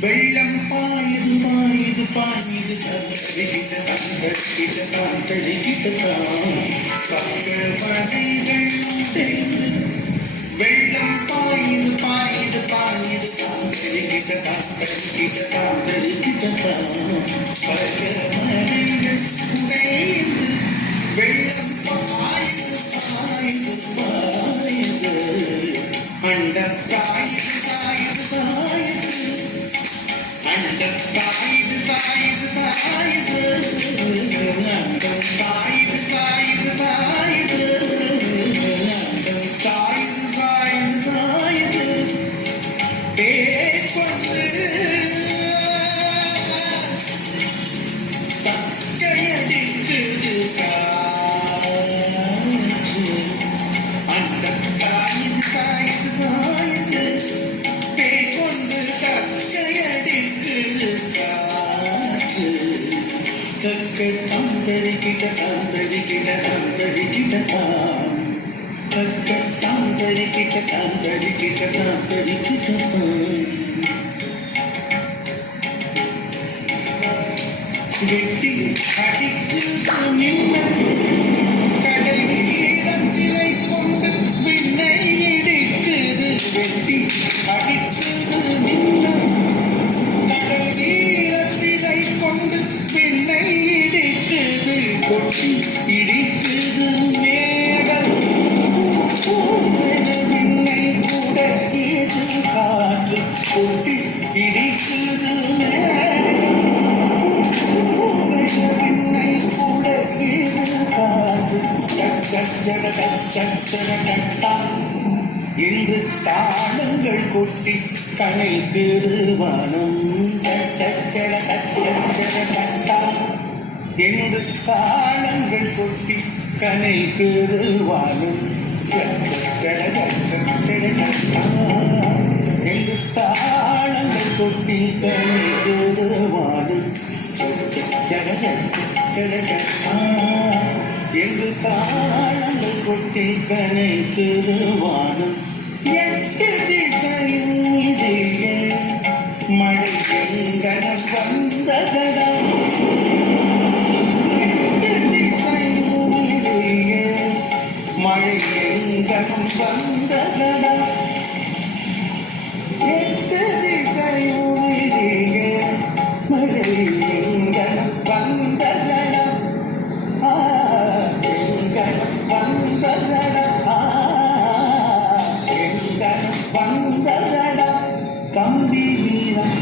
வெள்ளம் பாயுது பாயுது பாயுது வெள்ளம் பாயுது பாயுது பாயுது வெள்ளம் பாயுது பாயுது பாயுது அண்ட சாயுது சாயுது சாயுது அண்ட சாயுது சாயுது சாயுது அண்ட சாயுது சாயுது சாயுது அண்டம் சாயுது சாயுது சாயுது பேர்கொண்டு தக்கையடிக்குது அண்ட சாயுது சாயுது சாயுது பேர்கொண்டு தக்கையடிக்குது தந்தரிக்கிட்ட தந்தரிக்கிட்ட தந்தரிக்கிட்ட தந்தரிக்கிட்ட தந்தரிக்கிட்ட தந்தரிக்கிட்ட வெட்டி அடிக்கின்ற மின்னல் கடல் நீளத்திலை கொண்டு விண்ணை இடிக்குது வெட்டி அடிக்குது மின்னல் கடல் நீளத்திலை கொண்டு விண்ணை இடிக்குது கொட்டி இடிக்குது மேகம் விண்ணை கூட ஏது காற்று கொட்டி இடிக்குது மேகம் விண்ணை கூட ஏது காற்று என்று தாளங்கள் கொட்டி கனைக்குது வானம் என்று தாளங்கள் கொட்டி கனைக்குது வானம் என்று தாளங்கள் கொட்டி கனைக்குது வானம் என்று தாளங்கள் கொட்டி கனைக்குது வானம் எட்டு திசையும் இதையே மழை எங்கனம் வந்ததடா எட்டு திசையும் இதையே மழை எங்கனம் வந்ததடா எட்டு திசையும் இதையே மழை எங்கனம் வந்ததடா எங்கனம் வந்ததடா வந்ததடா கம்பி வீரம்